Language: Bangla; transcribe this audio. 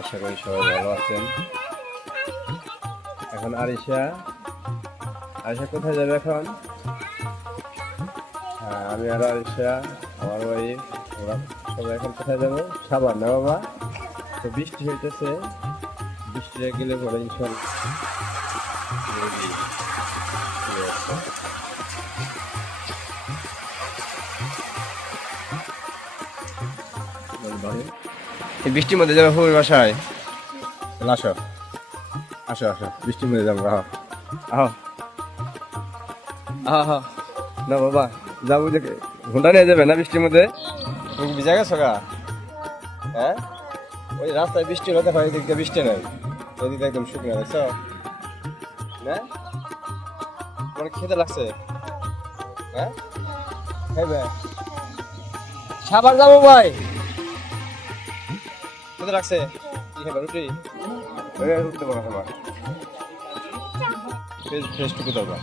আশা করি সবাই ভালো আছেন। এখন আরিশা আরিশা কোথায় যাবে এখন? হ্যাঁ আমি আর আরিশা, আমার ওরা সবাই এখন কোথায় যাব? সাবান না বাবা? তো বৃষ্টি হইতেছে। বৃষ্টিটা গেলে পরে বৃষ্টির মধ্যে যাবে হুবুর বাসায়। আসো। আসো আসো। বৃষ্টির মধ্যে যাব আহ। আহ। আহ না বাবা যাব যে ঘণ্টা নিয়ে যাবে না বৃষ্টির মধ্যে? তুমি ভিজা গেছো গা? হ্যাঁ? ওই রাস্তায় বৃষ্টি হতে হয় এদিক বৃষ্টি নেই। এদিকে একদম শুকনো দেখছ? না তোমার খেতে লাগছে? হ্যাঁ? খাইবে? সাবার যাব ভাই। কোথায় রাখছে? কি খাবার রুটি? উঠতে পারো খাবার ফ্রেশ ফ্রেশটুকু দরকার